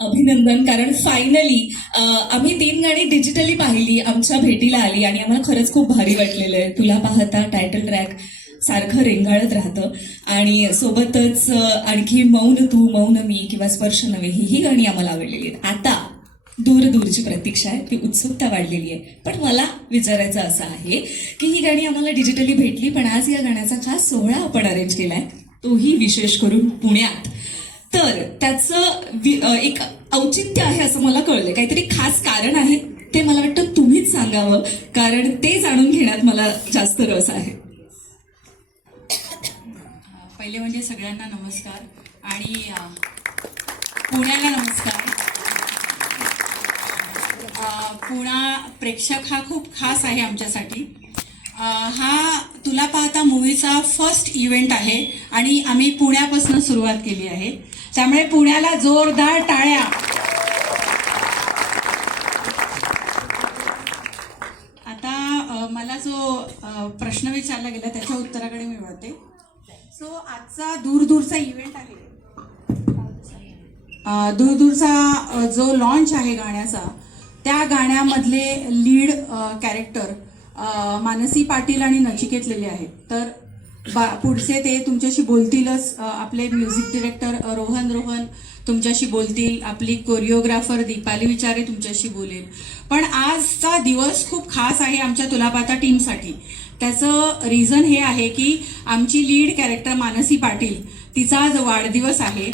अभिनंदन, कारण फायनली आम्ही 3 गाणी डिजिटली पाहिली, आमच्या भेटीला आली आणि आम्हाला खरंच खूप भारी वाटलेलं आहे. तुला पाहता टायटल ट्रॅक सारखं रेंगाळत राहतं आणि सोबतच आणखी मौन तू मौन मी किंवा स्पर्श नव्हे ही गाणी आम्हाला आवडलेली आहेत. आता दूर दूरची प्रतीक्षा आहे, ती उत्सुकता वाढलेली आहे. पण मला विचारायचं असं आहे की ही गाणी आम्हाला डिजिटली भेटली, पण आज या गाण्याचा खास सोहळा आपण अरेंज केलाय, तोही विशेष करून पुण्यात. तर त्याचं एक औचित्य आहे असं मला कळलं, काहीतरी खास कारण आहे. ते मला वाटतं तुम्हीच सांगावं, कारण ते जाणून घेण्यात मला जास्त रस आहे. पहिले म्हणजे सगळ्यांना नमस्कार आणि पुण्याला नमस्कार. पुणा प्रेक्षक हा खूप खास आहे आमच्यासाठी. हा तुला पाहता मूवीचा फर्स्ट इव्हेंट आहे आणि आम्ही पुण्यापासून सुरुवात केली आहे, त्यामुळे पुण्याला जोरदार टाळ्या. आता मला जो प्रश्न विचारला गेला त्याच्या उत्तराकडे मी वळते. सो आजचा दूरदूरचा इव्हेंट आहे, दूरदूरचा जो लॉन्च आहे गाण्याचा, त्या गाण्यामधले लीड कॅरेक्टर मानसी पाटील आणि नचिकेत लेले आहेत. तर पुढचे ते तुमच्याशी बोलतीलच. आपले म्युझिक डिरेक्टर रोहन तुमच्याशी बोलतील, आपली कोरिओग्राफर दीपाली विचारे तुमच्याशी बोलेल. पण आजचा दिवस खूप खास आहे आमच्या तुला पाहता टीमसाठी. त्याचं रिझन हे आहे की आमची लीड कॅरेक्टर मानसी पाटील, तिचा आज वाढदिवस आहे.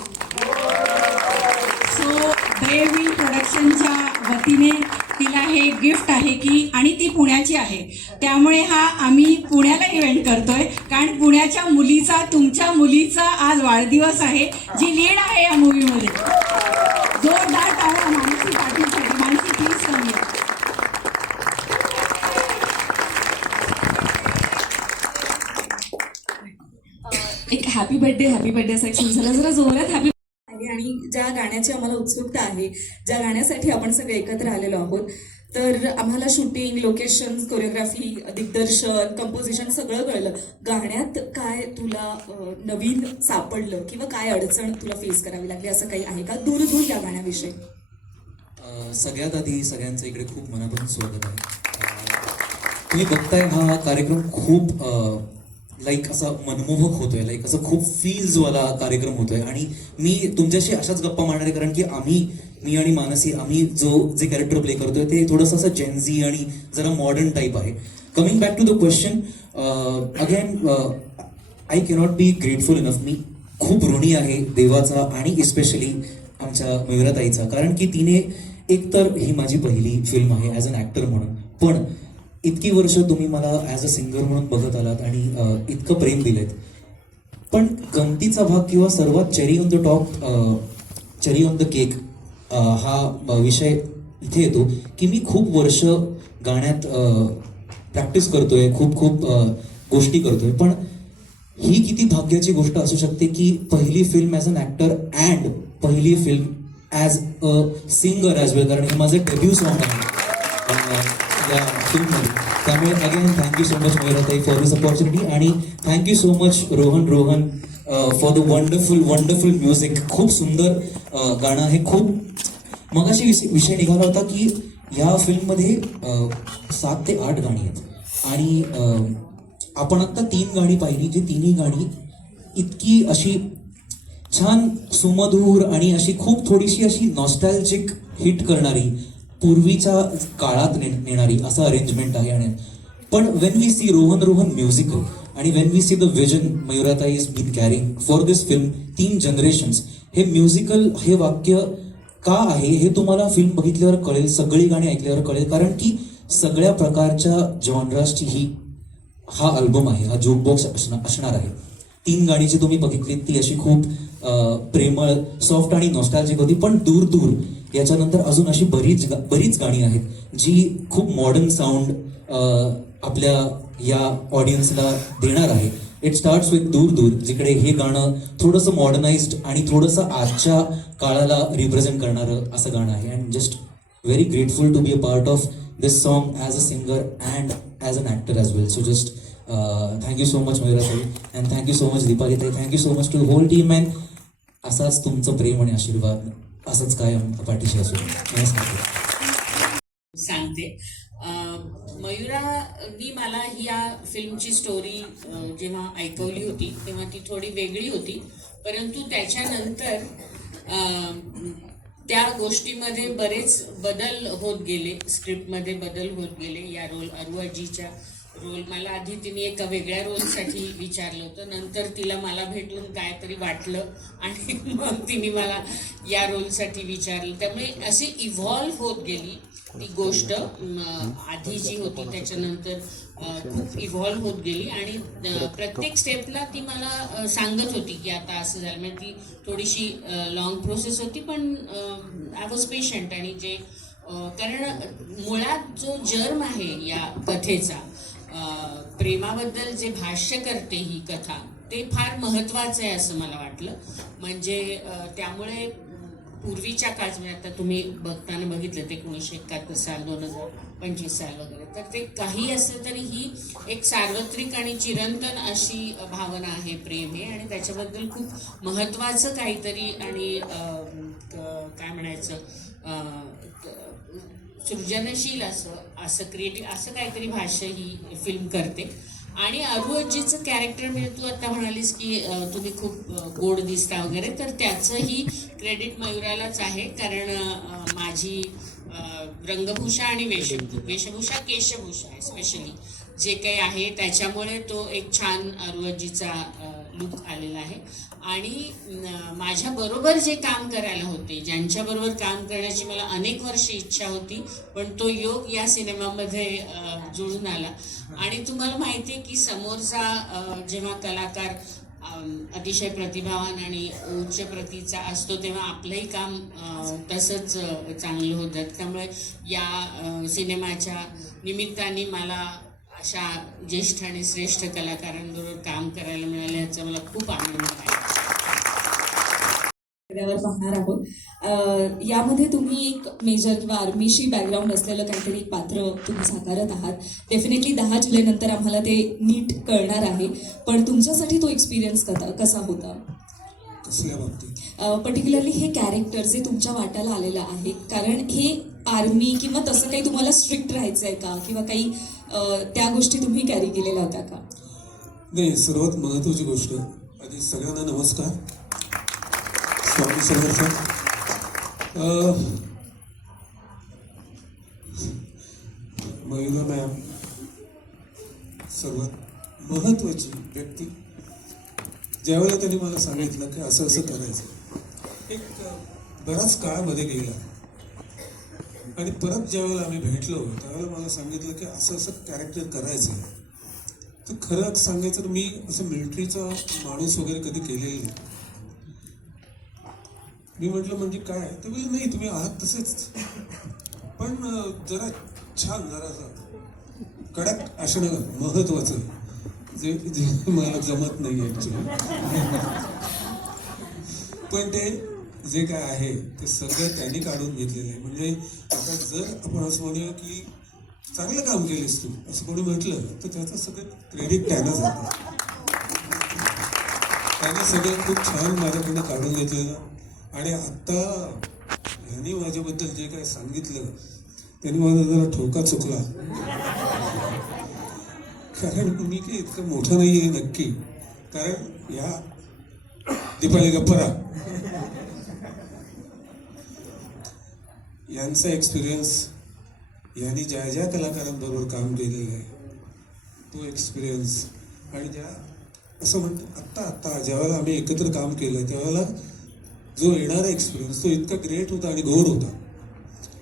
सो ब्रेव्ही प्रोडक्शनच्या वतीने तिला हे गिफ्ट आहे की, आणि ती पुण्याची आहे, त्यामुळे हा आम्ही पुण्याला इव्हेंट करतोय, कारण पुण्याच्या मुलीचा, तुमच्या मुलीचा आज वाढदिवस आहे, जी लीड आहे या मूवीमध्ये. जोरदार टाळ्या मानसी पाटीलसाठी. मानसी प्लीज कमी. एक हॅपी बर्थडे असा एक सुरू झाला, जरा जोरात हॅपी. आणि ज्या गाण्याची आम्हाला उत्सुकता आहे, ज्या गाण्यासाठी आपण सगळे एकत्र आलेलो आहोत, तर आम्हाला शूटिंग, लोकेशन, कोरिओग्राफी, दिग्दर्शन, कंपोजिशन सगळं कळलं. गाण्यात काय तुला नवीन सापडलं किंवा काय अडचण तुला फेस करावी लागली असं काही आहे का दूर दूर या गाण्याविषयी? सगळ्यात आधी सगळ्यांचं इकडे खूप मनापासून स्वागत आहे. तुम्ही बघताय हा कार्यक्रम खूप लाईक असा मनमोहक होतोय, लाईक असं खूप फील्सवाला कार्यक्रम होतोय. आणि मी तुमच्याशी अशाच गप्पा मारणार आहे, कारण की मी आणि मानसी, आम्ही जे कॅरेक्टर प्ले करतोय ते थोडंसं असं जेनझी आणि जरा मॉडर्न टाईप आहे. Coming back to the question again, I cannot be grateful enough. मी खूप ऋणी आहे देवाचा आणि इस्पेशली आमच्या मयुराताईचा, कारण की तिने एकतर ही माझी पहिली फिल्म आहे ॲज अन ॲक्टर म्हणून, पण इतकी वर्ष तुम्ही मला ॲज अ सिंगर म्हणून बघत आलात आणि इतकं प्रेम दिलेत. पण गमतीचा भाग किंवा सर्वात cherry on the top, cherry on the cake हा विषय इथे येतो की मी खूप वर्ष गाण्यात प्रॅक्टिस करतोय, खूप गोष्टी करतोय. पण ही किती भाग्याची गोष्ट असू शकते की पहिली film as an actor and पहिली film as a singer as well, कारण हे माझं डेब्यू सॉन्ग आहे या फिल्ममध्ये. त्यामुळे अगेन थँक्यू सो मच मयुराताई फॉर दिस अपॉर्च्युनिटी, आणि thank you so much Rohan for the wonderful music. खूप सुंदर गाणं आहे. खूप मगाशी विषय निघाला होता की या फिल्ममध्ये 7 ते 8 गाणी आहेत आणि आपण आत्ता 3 गाणी पाहिली, जी तिन्ही गाणी इतकी अशी छान सुमधूर आणि अशी खूप थोडीशी अशी नॉस्टॅल्जिक हिट करणारी, पूर्वीच्या काळात नेणारी असं अरेंजमेंट आहे. आणि पण when we see Rohan musical आणि when we see the vision मयुराताई is been carrying for this film 3 generations, हे म्युझिकल हे वाक्य का आहे हे तुम्हाला फिल्म बघितल्यावर कळेल, सगळी गाणी ऐकल्यावर कळेल. कारण की सगळ्या प्रकारच्या जॉनराची हा अल्बम आहे, हा जोकबॉक्स असणार आहे. 3 गाणी जी तुम्ही बघितली ती अशी खूप प्रेमळ, सॉफ्ट आणि नॉस्टॅल्जिक होती. पण दूर याच्यानंतर अजून अशी बरीच गाणी आहेत जी खूप मॉडर्न साऊंड आपल्या या ऑडियन्सला देणार आहे. इट स्टार्ट्स विथ दूर, जिकडे हे गाणं थोडंसं मॉडर्नाइज्ड आणि थोडंसं आजच्या काळाला रिप्रेझेंट करणारं असं गाणं आहे. And just very grateful to be a part of this song as a singer and as an actor as well. So just thank you so much मयुराताई, अँड थँक्यू सो मच दीपालीताई, thank you so much to whole team. And असाच तुमचं प्रेम आणि आशीर्वाद असंच कायम पाठीशी असू. नमस्कार. सांगते. मयुरानी मला या फिल्मची स्टोरी जेव्हा ऐकवली होती तेव्हा ती थोडी वेगळी होती, परंतु त्याच्यानंतर त्या गोष्टीमध्ये बरेच बदल होत गेले, स्क्रिप्टमध्ये बदल होत गेले. या अरुआजीच्या रोल मला आधी तिने एका वेगळ्या रोलसाठी विचारलं होतं, नंतर तिला मला भेटून काहीतरी वाटलं आणि मग तिने मला या रोलसाठी विचारलं. त्यामुळे असे इव्हॉल्व होत गेली ती गोष्ट. आधी जी होती त्याच्यानंतर खूप इव्हॉल्व होत गेली आणि प्रत्येक स्टेपला ती मला सांगत होती की आता असं झालं. म्हणजे ती थोडीशी लॉंग प्रोसेस होती, पण आय वॉज पेशंट. आणि जे कारण मुळात जो जर्म आहे या कथेचा, प्रेमाबद्दल जे भाष्य करते ही कथा, ते फार महत्त्वाचं आहे असं मला वाटलं. म्हणजे त्यामुळे पूर्वीच्या काळात, म्हणजे आता तुम्ही बघताना बघितलं ते 1971 साल 2025 साल वगैरे, तर ते काही असलं तरी ही एक सार्वत्रिक आणि चिरंतन अशी भावना आहे, प्रेम हे. आणि त्याच्याबद्दल खूप महत्त्वाचं काहीतरी आणि काय म्हणायचं, सृजनशील असं क्रिएटिव्ह असं काहीतरी भाष्य ही फिल्म करते. आणि अरुअज्जीचं कॅरेक्टर, म्हणजे तू आता म्हणालीस की तुम्ही खूप गोड दिसता वगैरे, तर त्याचंही क्रेडिट मयुरालाच आहे. कारण माझी रंगभूषा आणि वेशभूषा केशभूषा स्पेशली जे काही आहे त्याच्यामुळे तो एक छान अरुअज्जीचा लुक आलेला आहे. आणि माझ्याबरोबर जे काम करायला होते, ज्यांच्याबरोबर काम करण्याची मला अनेक वर्ष इच्छा होती, पण तो योग या सिनेमामध्ये जुळून आला. आणि तुम्हाला माहिती आहे की समोरचा जेव्हा कलाकार अतिशय प्रतिभावान आणि उच्च प्रतीचा असतो तेव्हा आपलंही काम तसंच चांगलं होतं. त्यामुळे या सिनेमाच्या निमित्ताने मला अशा ज्येष्ठ आणि श्रेष्ठ कलाकारांबरोबर काम करायला मिळालं याचा मला खूप आनंद आहे. वर पाहणार आहोत. यामध्ये तुम्ही एक मेजर किंवा आर्मीशी बॅकग्राऊंड असलेलं काहीतरी पात्र तुम्ही साकारत आहात. डेफिनेटली 10 जुलैनंतर आम्हाला ते नीट कळणार आहे, पण तुमच्यासाठी तो एक्सपिरियन्स कसा होता? कसल्या बाबतीत? पर्टिक्युलरली हे कॅरेक्टर जे तुमच्या वाट्याला आलेलं आहे, कारण हे आर्मी किंवा तसं काही तुम्हाला स्ट्रिक्ट राहायचं आहे का, किंवा काही त्या गोष्टी तुम्ही कॅरी केलेल्या होत्या का? नाही, सर्वात महत्त्वाची गोष्ट, आधी सगळ्यांना नमस्कार. स्वामी समर्थ. मयुरा मॅम सर्वात महत्त्वाची व्यक्ती. ज्यावेळेला त्यांनी मला सांगितलं की असं असं करायचं, एक बराच काळामध्ये गेला आणि परत ज्यावेळेला आम्ही भेटलो त्यावेळेला मला सांगितलं की असं असं कॅरेक्टर करायचं आहे. तर खरं सांगायचं तर मी असं मिलिटरीचा माणूस वगैरे कधी केलेलं नाही. मी म्हटलं म्हणजे काय, तर बोलले नाही तुम्ही आहात तसेच, पण जरा छान, जरा कडक असणं महत्वाचं, जे जे मला जमत नाही ॲक्च्युली. पण ते जे काय आहे ते सगळं त्यांनी काढून घेतलेलं आहे. म्हणजे आता जर आपण असं म्हणूया की चांगलं काम केलेस तू असं कोणी म्हटलं तर त्याचं सगळं क्रेडिट त्यांना जातं. त्याने सगळं खूप छान माझ्याकडनं काढून घेतलेलं. आणि आत्ता ह्यांनी माझ्याबद्दल जे काय सांगितलं त्यांनी माझा जरा ठोका चुकला. कारण मी काही इतकं मोठं नाही आहे नक्की. कारण या दीपाली गप्परा यांचा एक्सपिरियन्स, यांनी ज्या ज्या कलाकारांबरोबर काम केलेलं आहे तो एक्सपिरियन्स, आणि ज्या असं म्हणतो आत्ता ज्यावेळेला आम्ही एकत्र काम केलं त्यावेळेला जो येणारा एक्सपिरियन्स तो इतका ग्रेट होता आणि गोड होता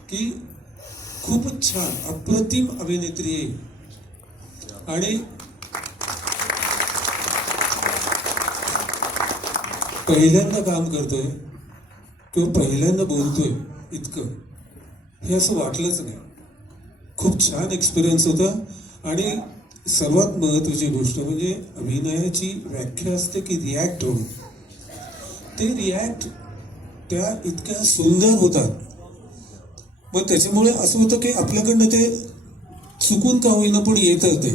की खूपच छान, अप्रतिम अभिनेत्री आहे. आणि पहिल्यांदा काम करतोय किंवा पहिल्यांदा बोलतोय इतकं हे असं वाटलंच नाही. खूप छान एक्सपिरियन्स होता. आणि सर्वात महत्त्वाची गोष्ट म्हणजे अभिनयाची व्याख्या असते की रिॲक्ट होणं. ते रिॲक्ट त्या इतक्या सुंदर होतात. मग त्याच्यामुळे असं होतं की आपल्याकडनं ते चुकून का होईना पण येतं ते.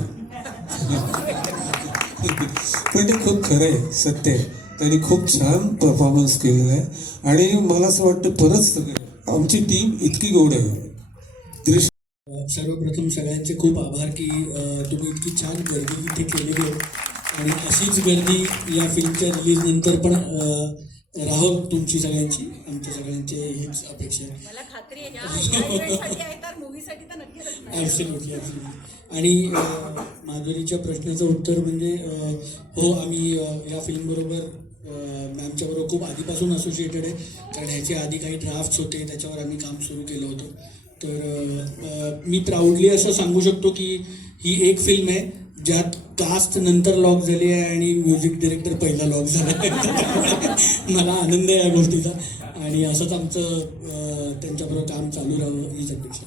पण ते खूप खरं आहे, सत्य आहे. त्यांनी खूप छान परफॉर्मन्स केलेला आहे आणि मला असं वाटतं परत सगळे आमची टीम इतकी गोड आहे. सर्वप्रथम सगळ्यांचे खूप आभार की तुम्ही इतकी छान गर्दी इथे केलेली आहे आणि अशीच गर्दी या फिल्मच्या रिलीजनंतर पण राहो तुमची सगळ्यांची, आमच्या सगळ्यांची हीच अपेक्षा आहे. मला खात्री आहे तर मूवीसाठी तर नक्की ॲब्सोल्युटली आणि माधुरीच्या प्रश्नाचं उत्तर म्हणजे हो, आम्ही या फिल्मबरोबर मॅमच्याबरोबर खूप आधीपासून असोसिएटेड आहे, कारण ह्याचे आधी काही ड्राफ्ट्स होते त्याच्यावर आम्ही काम सुरू केलं होतं. तर मी प्राऊडली असं सांगू शकतो की ही एक फिल्म आहे ज्यात कास्ट नंतर लॉक झाली आहे आणि म्युझिक डिरेक्टर पहिला लॉक झाला आहे. मला आनंद आहे या गोष्टीचा आणि असंच आमचं त्यांच्याबरोबर काम चालू राहावं हीच अपेक्षा.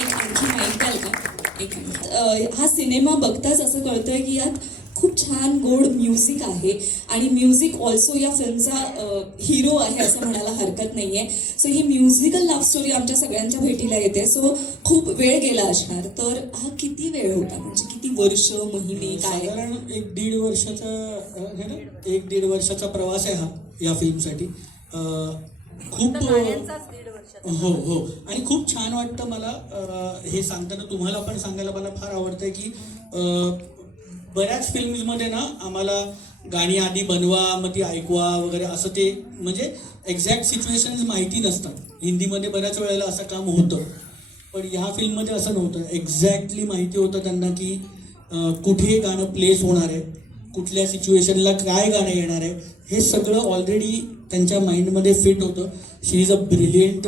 एक आणखी माहीत द्याल का? एक हा सिनेमा बघताच असं कळतंय की यात खूप छान गोड म्युझिक आहे आणि म्युझिक ऑल्सो या फिल्मचा हिरो आहे असं म्हणायला हरकत नाहीये. सो ही म्युझिकल लव्ह स्टोरी आमच्या सगळ्यांच्या भेटीला येते. सो खूप वेळ गेला असणार, तर हा किती वेळ होता, म्हणजे किती वर्ष, महिने, काय? साधारण 1-1.5 वर्षाचा प्रवास आहे हा या फिल्मसाठी. खूप हो आणि खूप छान वाटतं मला हे सांगताना. तुम्हाला पण सांगायला मला फार आवडतंय की बऱ्याच फिल्म्समध्ये ना आम्हाला गाणी आधी बनवा मग ती ऐकवा वगैरे असं ते म्हणजे एक्झॅक्ट सिच्युएशन्स माहिती नसतात. हिंदीमध्ये बऱ्याच वेळेला असं काम होतं, पण ह्या फिल्ममध्ये असं नव्हतं. एक्झॅक्टली माहिती होतं त्यांना की कुठे गाणं प्लेस होणार आहे, कुठल्या सिच्युएशनला काय गाणं येणार आहे, हे सगळं ऑलरेडी त्यांच्या माइंडमध्ये फिट होतं. She is a brilliant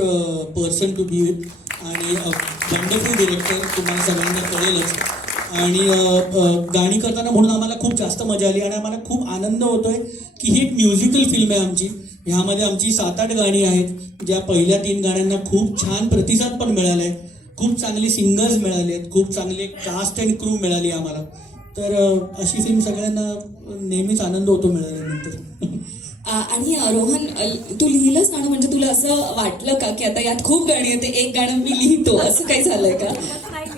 person to be with आणि वंडरफुल डिरेक्टर, तुम्हाला सगळ्यांना कळेलच. आणि गाणी करताना म्हणून आम्हाला खूप जास्त मजा आली आणि आम्हाला खूप आनंद होतोय की ही एक म्युझिकल फिल्म आहे आमची. ह्यामध्ये आमची 7-8 गाणी आहेत ज्या पहिल्या 3 गाण्यांना खूप छान प्रतिसाद पण मिळाला आहे, खूप चांगले सिंगर्स मिळाले आहेत, खूप चांगले कास्ट अँड क्रू मिळाली आम्हाला. तर अशी फिल्म सगळ्यांना नेहमीच आनंद होतो मिळाल्यानंतर. आणि रोहन, तू लिहिलंस गाणं, म्हणजे तुला असं वाटलं का की आता यात खूप गाणी आहेत, एक गाणं मी लिहितो, असं काही झालंय का?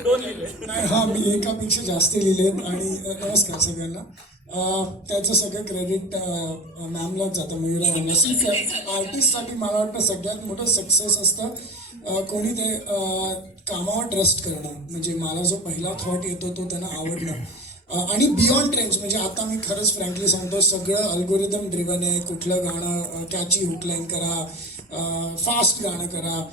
नाही, हा मी एकापेक्षा जास्त लिहिलेत आणि नमस्कार सगळ्यांना. त्याचं सगळं क्रेडिट मॅमलाच जातं, मयुरा मॅमला. आर्टिस्टसाठी मला वाटतं सगळ्यात मोठं सक्सेस असतं कोणी ते कामावर ट्रस्ट करणं. म्हणजे मला जो पहिला थॉट येतो तो त्यांना आवडणं आणि बियॉन्ड ट्रेंड्स. म्हणजे आता मी खरंच फ्रँकली सांगतो, सगळं अल्गोरिदम ड्रिव्हन आहे. कुठलं गाणं कॅची हुकलाईन करा, फास्ट गाणं करा,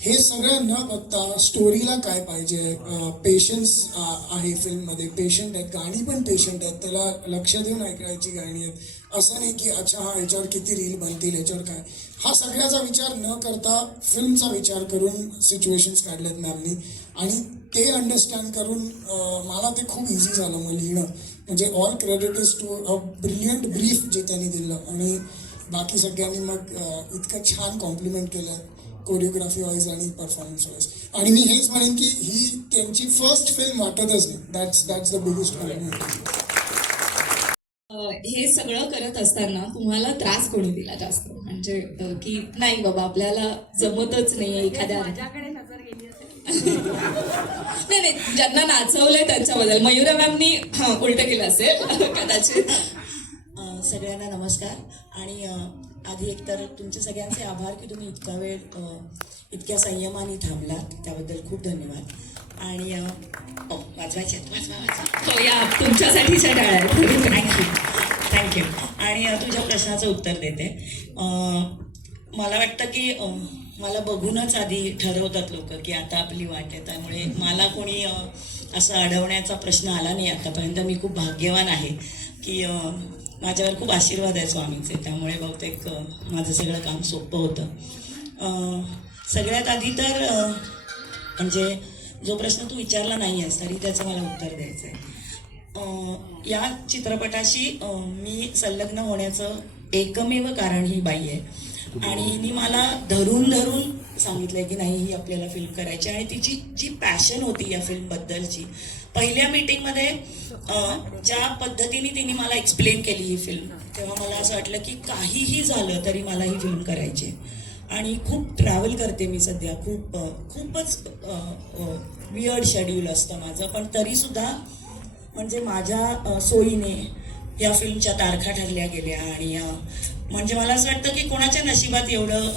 हे सगळं न बघता स्टोरीला काय पाहिजे. पेशन्स आहे फिल्ममध्ये, पेशंट आहेत, गाणी पण पेशंट आहेत, त्याला लक्ष देऊन ऐकायची गाणी आहेत. असं नाही की अच्छा हा याच्यावर किती रील बनतील, याच्यावर काय, हा सगळ्याचा विचार न करता फिल्मचा विचार करून सिच्युएशन्स काढल्यात मॅमनी आणि ते अंडरस्टँड करून मला ते खूप इझी झालं मग लिहिणं. म्हणजे all credit is to a brilliant brief जे त्यांनी दिलं आणि बाकी सगळ्यांनी मग इतकं छान कॉम्प्लिमेंट केलं कोरिओग्राफी वाईज आणि परफॉर्मन्स वाईज. आणि मी हेच म्हणेन की ही त्यांची फर्स्ट फिल्म वाटतच नाही. That's the biggest compliment. हे सगळं करत असताना तुम्हाला त्रास कोणी दिला जास्त, म्हणजे की नाही बाबा आपल्याला जमतच नाहीये एखाद्या? नाही, ज्यांना नाचवलंय त्यांच्याबद्दल. मयुरा मॅमनी उलट केलं असेल कदाचित. सगळ्यांना नमस्कार आणि आधी एकतर तुमचे सगळ्यांचे आभार की तुम्ही इतका वेळ इतक्या संयमाने थांबलात, त्याबद्दल खूप धन्यवाद. आणि वाजवायचे हो, या तुमच्यासाठीच्या टाळ्या आहेत. थँक्यू. आणि तुझ्या प्रश्नाचं उत्तर देते. मला वाटतं की मला बघूनच आधी ठरवतात लोक की आता आपली वाट आहे, त्यामुळे मला कोणी असं अडवण्याचा प्रश्न आला नाही आतापर्यंत. मी खूप भाग्यवान आहे की माझ्यावर खूप आशीर्वाद आहे स्वामींचे, त्यामुळे बहुतेक माझं सगळं काम सोपं होतं. सगळ्यात आधी तर म्हणजे जो प्रश्न तू विचारला नाही आहेस तरी त्याचं मला उत्तर द्यायचं आहे. या चित्रपटाशी मी संलग्न होण्याचं एकमेव कारण ही बाई आहे आणि हिने मला धरून सांगितलंय की नाही ही आपल्याला फिल्म करायची. आणि तिची जी पॅशन होती या फिल्मबद्दलची, पहिल्या मीटिंगमध्ये ज्या पद्धतीने तिने मला एक्सप्लेन केली ही फिल्म, तेव्हा मला असं वाटलं की काहीही झालं तरी मला ही फिल्म करायची. आणि खूप ट्रॅव्हल करते मी सध्या, खूपच वियर्ड शेड्यूल असतं माझं, पण तरीसुद्धा म्हणजे माझ्या सोयीने या फिल्मच्या तारखा ठरल्या गेल्या आणि म्हणजे मला असं वाटतं की कोणाच्या नशिबात एवढं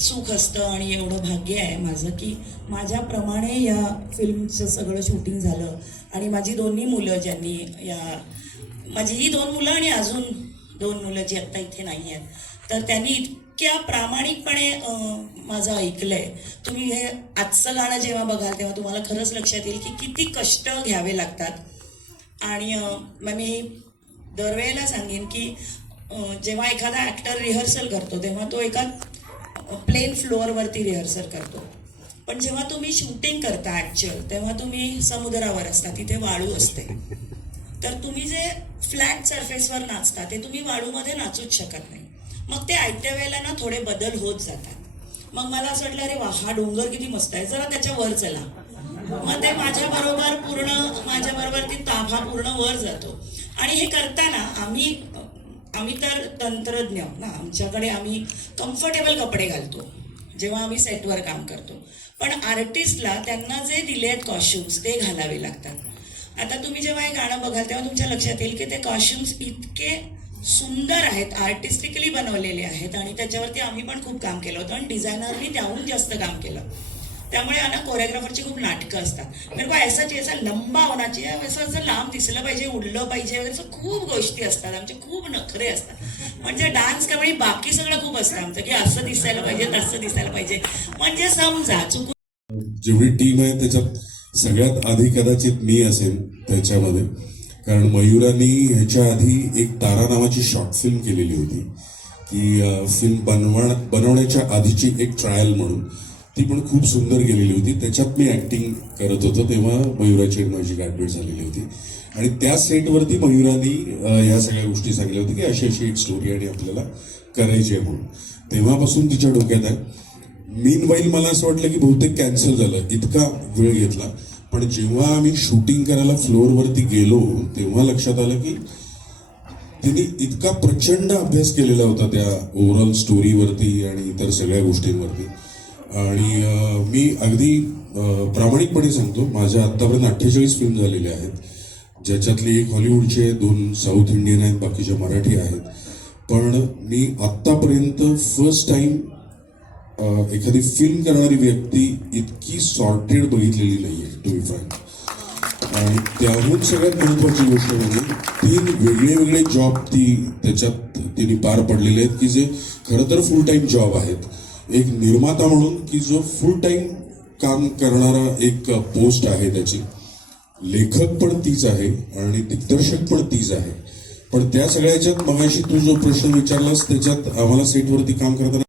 सुख असतं आणि एवढं भाग्य आहे माझं की माझ्याप्रमाणे या फिल्मचं सगळं शूटिंग झालं आणि माझी दोन्ही मुलं ज्यांनी माझी ही 2 मुलं आणि अजून 2 मुलं जी आत्ता इथे नाही आहेत तर त्यांनी इतक्या प्रामाणिकपणे माझं ऐकलंय. तुम्ही हे आजचं गाणं जेव्हा बघाल तेव्हा तुम्हाला खरंच लक्षात येईल की किती कष्ट घ्यावे लागतात आणि मग मी दरवेळेला सांगेन की जेव्हा एखादा ॲक्टर रिहर्सल करतो तेव्हा तो एका प्लेन फ्लोअरवरती रिहर्सल करतो पण जेव्हा तुम्ही शूटिंग करता ॲक्च्युअल तेव्हा तुम्ही समुद्रावर असता तिथे वाळू असते तर तुम्ही जे फ्लॅट सरफेसवर नाचता ते तुम्ही वाळूमध्ये नाचूच शकत नाही. मग ते ऐकत्या वेळेला ना थोडे बदल होत जातात. मग मला असं वाटलं अरे वा हा डोंगर किती मस्त आहे जरा त्याच्या वर चला. मग ते माझ्याबरोबर ती ताफा पूर्ण वर जातो आणि हे करताना आम्ही तर तंत्रज्ञ ना आमच्याकडे आम्ही कम्फर्टेबल कपडे घालतो जेव्हा आम्ही सेटवर काम करतो पण आर्टिस्टला त्यांना जे दिले आहेत कॉस्ट्युम्स ते घालावे लागतात. आता तुम्ही जेव्हा हे गाणं बघाल तेव्हा तुमच्या लक्षात येईल की ते कॉस्ट्युम्स इतके सुंदर आहेत आर्टिस्टिकली बनवलेले आहेत आणि त्याच्यावरती आम्ही पण खूप काम केलं होतं आणि डिझायनरनी त्याहून जास्त काम केलं. त्यामुळे ना कोरिओग्राफरची खूप नाटकं असतात. मेरे को ऐसा चाहिए ऐसा लंबा होना चाहिए असं लांब दिसलं पाहिजे उडलं पाहिजे वगैरे असं खूप गोष्टी असतात आमचे खूप नखरे असतात. म्हणजे डान्स त्यामुळे बाकी सगळं खूप असतं आमचं की असं दिसायला पाहिजे तसं दिसायला पाहिजे म्हणजे समजा चुकून जेवढी टीम आहे त्याच्यात सगळ्यात आधी कदाचित मी असेल त्याच्यामध्ये कारण मयुरानी ह्याच्या आधी एक तारा नावाची शॉर्ट फिल्म केलेली होती की फिल्म बनवण्याच्या आधीची एक ट्रायल म्हणून ती पण खूप सुंदर गेलेली होती. त्याच्यात मी ॲक्टिंग करत होतो तेव्हा मयुराची माझी गाठभेट झालेली होती आणि त्या सेटवरती मयुरानी ह्या सगळ्या गोष्टी सांगितल्या होत्या की अशी अशी एक स्टोरी आणि आपल्याला करायची आहे म्हणून. तेव्हापासून तिच्या डोक्यात आहे. मीनवाईल मला असं वाटलं की बहुतेक कॅन्सल झालं इतका वेळ घेतला पण जेव्हा आम्ही शूटिंग करायला फ्लोअरवरती गेलो तेव्हा लक्षात आलं की तिने इतका प्रचंड अभ्यास केलेला होता त्या ओव्हरऑल स्टोरीवरती आणि इतर सगळ्या गोष्टींवरती आणि मी अगदी प्रामाणिकपणे सांगतो माझ्या आत्तापर्यंत 48 फिल्म झालेल्या आहेत ज्याच्यातली एक हॉलिवूडची आहे 2 साऊथ इंडियन आहेत बाकीच्या मराठी आहेत पण मी आत्तापर्यंत फर्स्ट टाइम एखादी फिल्म करणारी व्यक्ती इतकी सॉर्टेड बघितलेली नाही आहे टू बी फ्रँक. आणि त्याहून सगळ्यात महत्त्वाची गोष्ट म्हणजे 3 वेगळे जॉब त्याच्यात तिने पार पडलेले आहेत की जे खरं तर फुल टाईम जॉब आहेत. एक निर्माता म्हणून की जो फुल टाईम काम करणारा एक पोस्ट आहे त्याची लेखक पण तीच आहे आणि दिग्दर्शक पण तीच आहे पण त्या सगळ्याच्यात मगाशी तू जो प्रश्न विचारलास त्याच्यात आम्हाला सेटवरती काम करताना